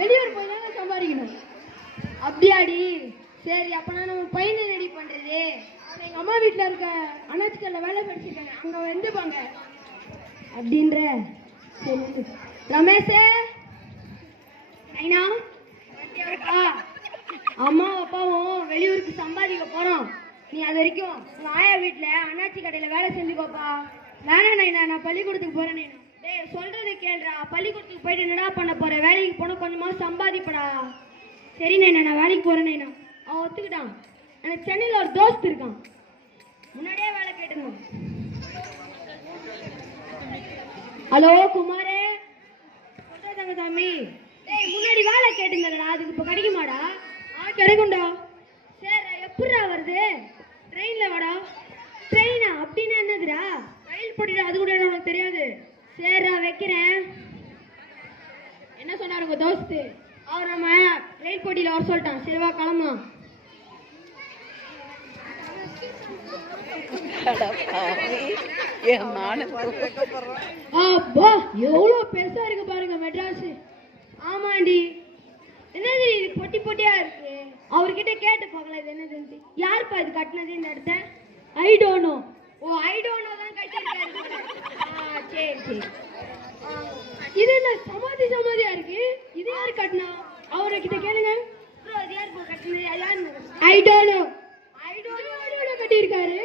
வெளியூர் போய் தானே சம்பாதிக்கணும். அப்படியாடி? சரி, அப்பனா நம்ம பையனை ரெடி பண்றது. எங்க அம்மா வீட்டுல இருக்க அண்ணாச்சிக்கல்ல வேலை படிச்சிருக்காங்க, அங்க வந்துப்பாங்க அப்படின்ற. சரி ரமேஷ், நைனா அம்மா அப்பாவும் வெளியூருக்கு சம்பாதிக்க போறோம். நீ அது வரைக்கும் உங்க ஆயா வீட்டுல அண்ணாச்சி கடையில வேலை செஞ்சுக்கோப்பா. வேணா நைனா, நான் பள்ளிக்கூடத்துக்கு போறேன். நைனா டேய் சொல்றது கேளுடா. பள்ளிக்கூடத்துக்கு போயிட்டு என்னடா பண்ண போற? வேலைக்கு போனா கொஞ்சமா சம்பாதிப்படா. சரி நைனா, நான் வேலைக்கு போறேன். நைனா அவன் ஒத்துக்கிட்டான். எனக்கு சென்னையில ஒரு தோஸ்த் இருக்கான், முன்னாடியே வேலை கேட்டுருந்தான். ஹலோ குமாரே, சொல்றதாங்க சாமி. டேய் முன்னாடி வேலை கேட்டுங்கடா, அதுக்கு இப்ப கிடைக்குமாடா? கிடைக்கும்டா. சரி, எப்படிடா வருது? ட்ரெயின்ல வாடா. ட்ரெயினா? அப்படின்னா என்னதுடா? ரயில் போட்டிடா, அது கூட உனக்கு தெரியாது. சரிடா வைக்கிறேன். என்ன சொன்னாரு உங்க தோஸ்து? அவர் நம்ம ரயில் போட்டியில வர சொல்லிட்டான். சரிவா கிளம்பலாம். அப்பா எவ்வளவு பெருசா இருக்கு பாருங்க மெட்ராஸ். ஆமாண்டி, என்னது இது பொட்டி பொட்டியா இருக்கு? அவர்கிட்ட கேட்டு பார்க்கலாம் இது என்னதுன்னு. யாருப்பா இது கட்டினது இந்த இடத்த? I don't know. Oh I don't know தான் கட்டிருக்காரு. சரி சரி. இது என்ன சமாதி சமாதியா இருக்கு? இது யாரு கட்டினா? அவர்கிட்ட கேளுங்க. ப்ரோ இது யார் போ கட்டினது? யாரு? I don't know. I don't know கட்டியிருக்காரு.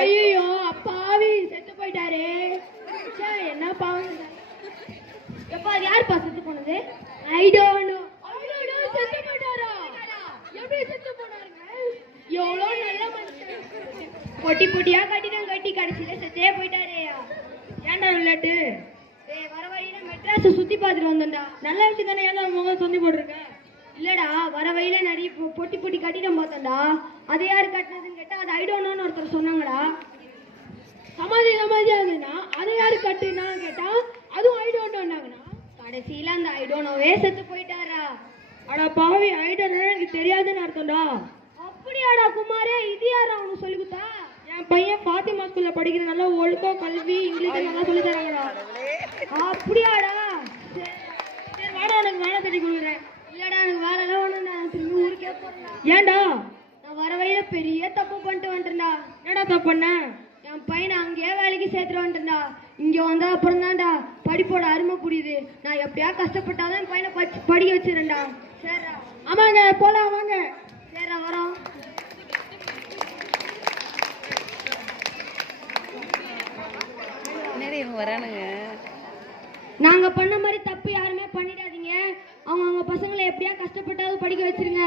ஐயோ அப்பாவி, செத்து போயிட்டாரு. என்ன பாவம். எப்பா அது யாருப்பா செத்து போனது? ஐ டோன்ட் நோ. செத்து போயிட்டாரா? எப்படி செத்து போனாருங்க? எவ்வளவு நல்ல மனுஷன். பொட்டி பொட்டியா கட்டிடம் கட்டி கடைசியில செத்தே போயிட்டாரே. ஏன்டா விளையாட்டு? வர வழியில மெட்ராஸ் சுத்தி பார்த்துட்டு வந்தேன்டா. நல்ல விஷயம் தானே. ஏன்னா முகம் சொந்தி போட்டிருக்க? இல்லடா, வர வழியில நிறைய பொட்டி பொட்டி கட்டிடம் பார்த்தேன்டா. அதை யாரு கட்டினதுன்னு கேட்டா அது ஐ டோன்ட் நோன்னு ஒருத்தர் சொன்னாங்கடா. சமாதி சமாதியா இருக்குன்னா அதை யாரு கட்டுனா கேட்டா அதுவும் ஐ டோன்ட் நோன்னாங்கண்ணா. கடைசியில அந்த ஐ டோன்ட் நோவே செத்து போயிட்டாரா? அடா பாவி, ஐ டோன்ட் நோ எனக்கு தெரியாதுன்னு அர்த்தம்டா. அப்படியாடா குமாரே? இது யாரா அவனுக்கு சொல்லி கொடுத்தா? என் பையன் ஃபாத்திமா ஸ்கூல்ல படிக்கிற, நல்லா ஒழுக்கம் கல்வி இங்கிலீஷ் நல்லா சொல்லி தராங்கடா. அப்படியாடா? சரி வாடா, எனக்கு வேலை தேடி கொடுக்குறேன். இல்லடா எனக்கு வேலை எல்லாம் ஒண்ணு, நான் திரும்பி ஊருக்கே போறேன். ஏன்டா? நான் வர வழியில பெரிய தப்பு பண்ணிட்டு வந்துட்டேன்டா. என்னடா தப்பு பண்ண? என் பையனை அங்கேயே வேலைக்கு சேர்த்துட்டு வந்துட்டேன்டா. இங்க வந்தா அப்புறம் தான்டா படிப்போட அருமை புரியுது. நான் எப்படியா கஷ்டப்பட்டாதான் என் பையனை படிக்க வச்சிருந்தா. சரிடா. ஆமாங்க போலாம் வாங்க. சரிடா வரோம். வரானுங்க. நாங்க பண்ண மாதிரி தப்பு யாருமே பண்ணிடாதீங்க. அவங்க பசங்களை எப்படியா கஷ்டப்பட்டாவது படிக்க வச்சிருங்க.